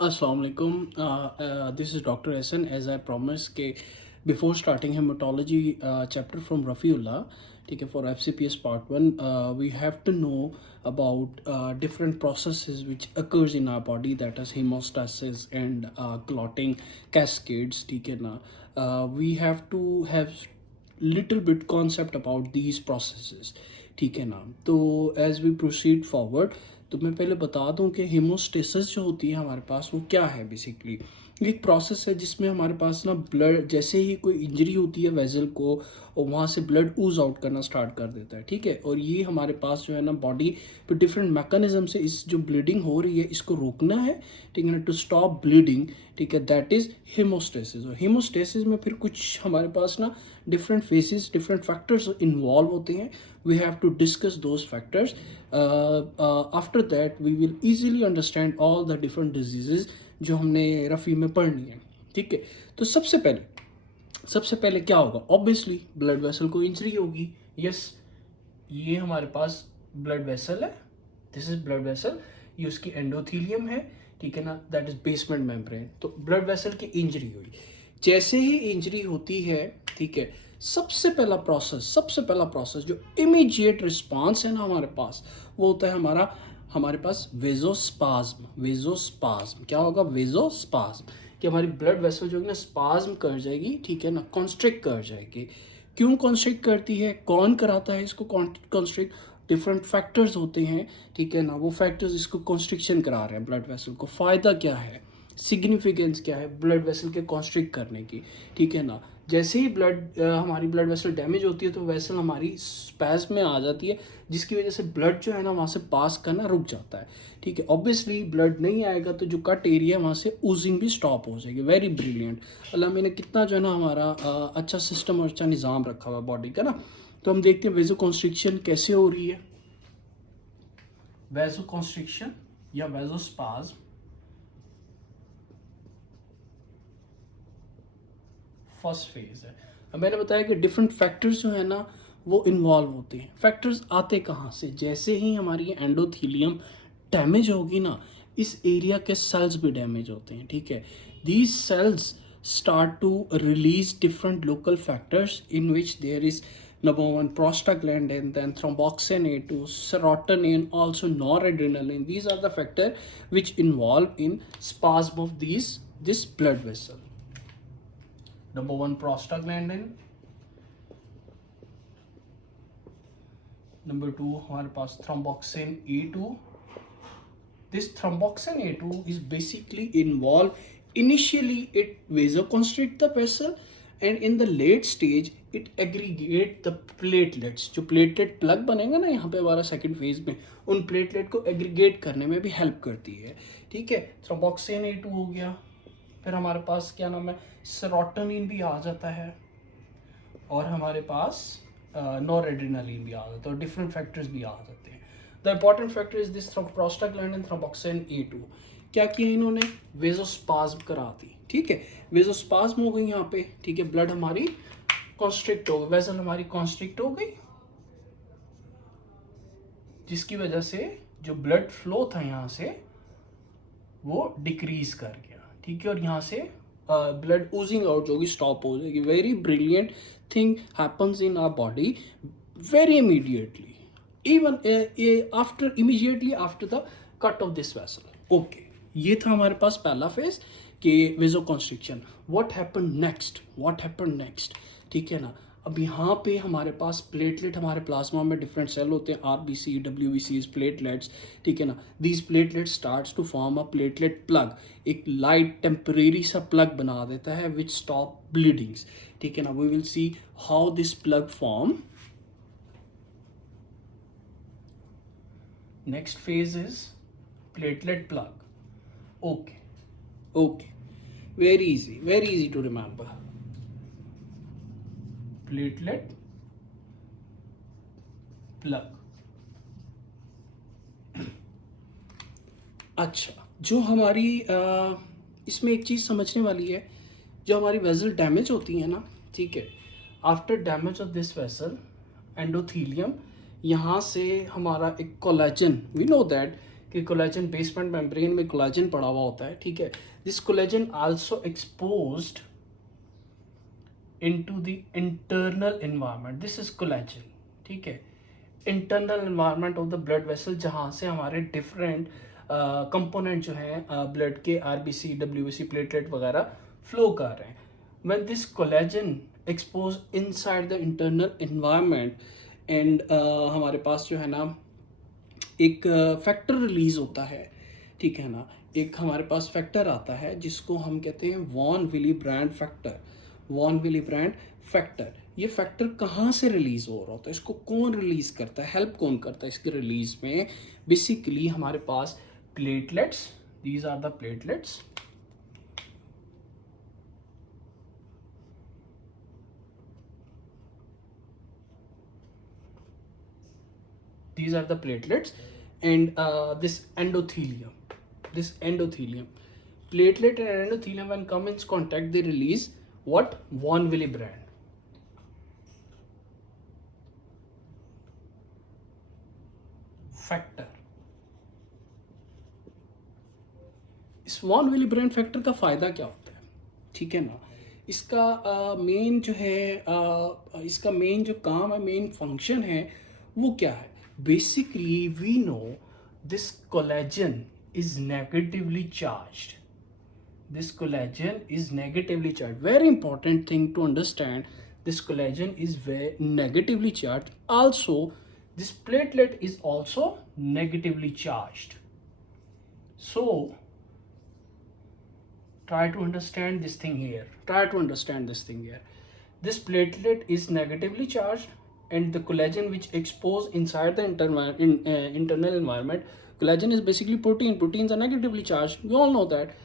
Assalamualaikum. This is Dr. Hasan. As I promised, before starting hematology chapter from Rafiullah, ठीक है, for FCPS part 1, we have to know about different processes which occurs in our body, that is hemostasis and clotting cascades, ठीक है ना. We have to have little bit concept about these processes, ठीक है ना. तो as we proceed forward, तो मैं पहले बता दूं कि हेमोस्टेसिस जो होती है हमारे पास वो क्या है. बेसिकली एक प्रोसेस है जिसमें हमारे पास ना ब्लड, जैसे ही कोई इंजरी होती है वेजल को, और वहाँ से ब्लड ऊज आउट करना स्टार्ट कर देता है, ठीक है. और ये हमारे पास जो है ना बॉडी पे डिफरेंट मैकेनिज्म से इस जो ब्लीडिंग हो रही है इसको रोकना है, ठीक है ना, टू स्टॉप ब्लीडिंग, ठीक है. That is hemostasis. और हेमोस्टेसिस में फिर कुछ हमारे पास ना different phases, different factors involve होते हैं. We have to discuss those factors. After that we will easily understand all the different diseases जो हमने रफ़ी में पढ़नी है, ठीक है. तो सबसे पहले क्या होगा? ऑब्वियसली ब्लड वेसल को इंजरी होगी. यस, ये हमारे पास ब्लड वेसल है, दिस इज ब्लड वेसल, ये उसकी एंडोथीलियम है, ठीक है ना, दैट इज बेसमेंट मेम्ब्रेन. तो ब्लड वेसल की इंजरी हुई, जैसे ही इंजरी होती है, ठीक है, सबसे पहला प्रोसेस जो इमीडिएट रिस्पांस है ना हमारे पास, वो होता है हमारे पास वेजोस्पाज्म. क्या होगा? वेजोस्पाज्म, कि हमारी ब्लड वेसल जो है ना स्पाज्म कर जाएगी, ठीक है ना, कॉन्स्ट्रिक्ट कर जाएगी. क्यों कॉन्स्ट्रिक्ट करती है? कौन कराता है इसको कॉन्स्ट्रिक्ट? डिफरेंट फैक्टर्स होते हैं, ठीक है ना. वो फैक्टर्स इसको कॉन्स्ट्रिक्शन करा रहे हैं ब्लड वेसल को. फ़ायदा क्या है, सिग्निफिकेंस क्या है ब्लड वेसल के कॉन्स्ट्रिक्ट करने की, ठीक है ना. जैसे ही हमारी ब्लड वेसल डैमेज होती है तो वेसल हमारी स्पैज़म में आ जाती है, जिसकी वजह से ब्लड जो है ना वहाँ से पास करना रुक जाता है, ठीक है. ऑब्वियसली ब्लड नहीं आएगा तो जो कट एरिया है वहाँ से ऊजिंग भी स्टॉप हो जाएगी. Very brilliant. अल्लाह मैंने कितना जो है ना हमारा अच्छा सिस्टम और अच्छा निज़ाम रखा हुआ बॉडी का ना. तो हम देखते हैं वेजो कॉन्स्ट्रिक्शन कैसे हो रही है. वेजो कॉन्स्ट्रिक्शन या वेजोस्पाज्म फर्स्ट फेज है. अब मैंने बताया कि डिफरेंट फैक्टर्स जो है ना वो इन्वॉल्व होते हैं. फैक्टर्स आते कहाँ से? जैसे ही हमारी एंडोथीलियम डैमेज होगी ना, इस एरिया के सेल्स भी डैमेज होते हैं, ठीक है. These cells start to release different local factors in which there is number one prostaglandin, then thromboxane A2, serotonin, also noradrenaline. These are the factors which involve in spasm of this blood vessel. Number one prostaglandin, number two हमारे पास thromboxane A2. This thromboxane A2 is basically involved. Initially it vasoconstrict the vessel, and in the late stage it aggregate the platelets. जो platelet plug बनेगा ना यहाँ पे हमारा second phase में, उन platelet को एग्रीगेट करने में भी हेल्प करती है, ठीक है. थ्रोम्बोक्सिन A2 हो गया. फिर हमारे पास क्या नाम है, सेरोटोनिन भी आ जाता है, और हमारे पास नॉरएड्रेनालिन भी आ जाता है, और डिफरेंट फैक्टर्स भी आ जाते हैं. The important factor is this prostaglandin, thromboxane A2. क्या किया इन्होंने? वेजोस्पाज्म करा दी, ठीक है. वेजोस्पाज्म हो गई यहाँ पे, ठीक है. ब्लड हमारी कॉन्स्ट्रिक्ट हो गई, वेसल हमारी कॉन्स्ट्रिक्ट हो गई, जिसकी वजह से जो ब्लड फ्लो था यहाँ से वो डिक्रीज कर गया, ठीक है. और यहाँ से ब्लड ओजिंग आउट जो होगी स्टॉप हो जाएगी. Very brilliant thing happens in our body very immediately, even immediately after the cut of this vessel. Okay, ये था हमारे पास पहला फेज कि vasoconstriction. What happen next, ठीक है ना. अब यहाँ पे हमारे पास प्लेटलेट, हमारे प्लाज्मा में डिफरेंट सेल होते हैं, RBC, WBCs, प्लेटलेट्स, ठीक है ना. These platelet starts to form a platelet plug. एक लाइट टेम्परेरी सा प्लग बना देता है विच स्टॉप ब्लीडिंग्स, ठीक है ना. We will see how this plug form. Next phase is platelet plug. Okay, very easy to remember. Platelet plug. अच्छा, जो हमारी इसमें एक चीज़ समझने वाली है, जो हमारी वेसल डैमेज होती है ना, ठीक है. After damage of this vessel endothelium, यहाँ से हमारा एक कोलेजन, वी नो दैट कि कोलेजन बेसमेंट मेम्ब्रेन में कोलेजन पड़ा हुआ होता है, ठीक है. This collagen also exposed into the internal environment. This is collagen, ठीक है. Internal environment of the blood vessel, जहाँ से हमारे डिफरेंट कंपोनेंट जो हैं ब्लड के, आरबीसी, डब्ल्यूबीसी, प्लेटलेट वगैरह फ्लो कर रहे हैं. When this collagen expose inside the internal environment and हमारे पास जो है ना एक फैक्टर रिलीज होता है, ठीक है ना. एक हमारे पास फैक्टर आता है जिसको हम कहते हैं von Willebrand factor. Von Willebrand factor, ये फैक्टर कहाँ से रिलीज हो रहा होता है, इसको कौन रिलीज करता है, हेल्प कौन करता है इसके रिलीज में. बेसिकली हमारे पास platelets, these are the platelets. These are the platelets and this endothelium. This endothelium, platelet and endothelium when come in contact, they release what? Von Willebrand factor. इस वॉन विलीब्रेंड फैक्टर का फ़ायदा क्या होता है, ठीक है ना. इसका मेन जो है इसका मेन जो काम है, मेन फंक्शन है, वो क्या है. Basically we know this collagen is negatively charged. This collagen is negatively charged. Very important thing to understand. This collagen is very negatively charged. Also, this platelet is also negatively charged. So, try to understand this thing here. Try to understand this thing here. This platelet is negatively charged, and the collagen which exposed inside the internal environment. Collagen is basically protein. Proteins are negatively charged. We all know that.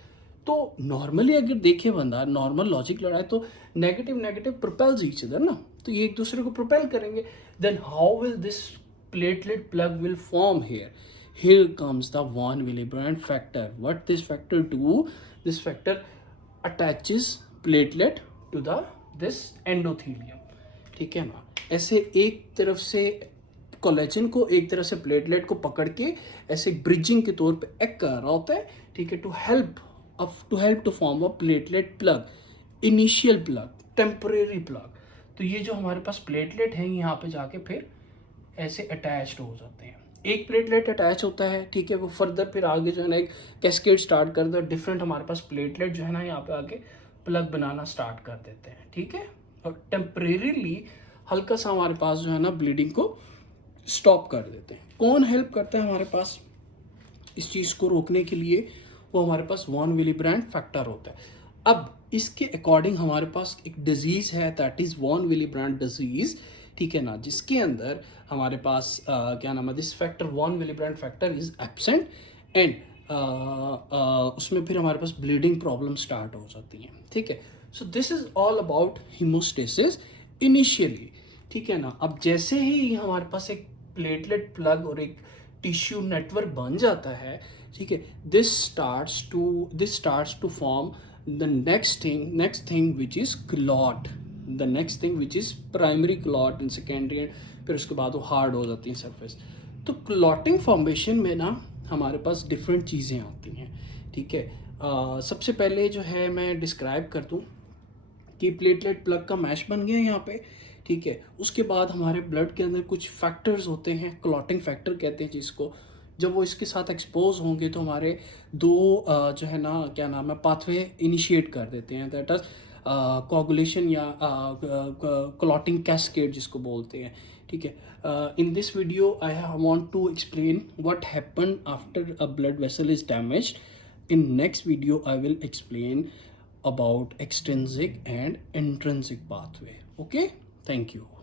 तो normally अगर देखे बंदा normal logic लड़ाए तो negative negative propels each other ना, तो ये एक दूसरे को प्रोपेल करेंगे. Then how will this platelet plug will form here. Here comes the von Willebrand factor. What this factor do? This factor attaches platelet to the this endothelium, ठीक है ना. ऐसे एक तरफ से कोलेजन को, एक तरफ से प्लेटलेट को पकड़ के ऐसे ब्रिजिंग के तौर पे एक्ट कर रहा होता है, ठीक है. to help to form a platelet plug, initial plug, temporary plug. तो ये जो हमारे पास प्लेटलेट हैं यहाँ पे जाके फिर ऐसे अटैच्ड हो जाते हैं. एक प्लेटलेट अटैच होता है, ठीक है, वो फर्दर फिर आगे जो है ना एक कैस्केड स्टार्ट कर दो. डिफरेंट हमारे पास प्लेटलेट जो है ना यहाँ पे आके प्लग बनाना स्टार्ट कर देते हैं, ठीक है. और टेम्परेरीली हल्का सा हमारे पास जो है ना ब्लीडिंग को स्टॉप कर देते हैं. कौन हेल्प करता है हमारे पास इस चीज़ को रोकने के लिए? वो हमारे पास वॉन विलीब्रेंड फैक्टर होता है. अब इसके अकॉर्डिंग हमारे पास एक डिजीज़ है, दैट इज़ वॉन विलीब्रेंड डिजीज़, ठीक है ना, जिसके अंदर हमारे पास क्या नाम है, this factor von Willebrand factor is absent and उसमें फिर हमारे पास ब्लीडिंग प्रॉब्लम स्टार्ट हो जाती हैं, ठीक है. So this is all about haemostasis initially, ठीक है ना. अब जैसे ही हमारे पास एक प्लेटलेट प्लग और एक टिश्यू नेटवर्क बन जाता है, ठीक है, this starts to form the next thing which is clot. The next thing which is primary clot and secondary, and फिर उसके बाद वो हार्ड हो जाती हैं सरफेस. तो क्लॉटिंग फॉर्मेशन में ना हमारे पास डिफरेंट चीज़ें आती हैं, ठीक है. सबसे पहले जो है मैं डिस्क्राइब कर दूँ कि प्लेटलेट प्लग का मैश बन गया यहाँ पे, ठीक है. उसके बाद हमारे ब्लड के अंदर कुछ फैक्टर्स होते हैं, क्लॉटिंग फैक्टर कहते हैं जिसको. जब वो इसके साथ एक्सपोज होंगे तो हमारे दो जो है ना क्या नाम है पाथवे इनिशिएट कर देते हैं, दैट इज कोगुलेशन या क्लॉटिंग कैस्केड जिसको बोलते हैं, ठीक है. In this video I want to explain what happen after a blood vessel is damaged. In next video I will explain about extrinsic and intrinsic pathway. Okay, thank you.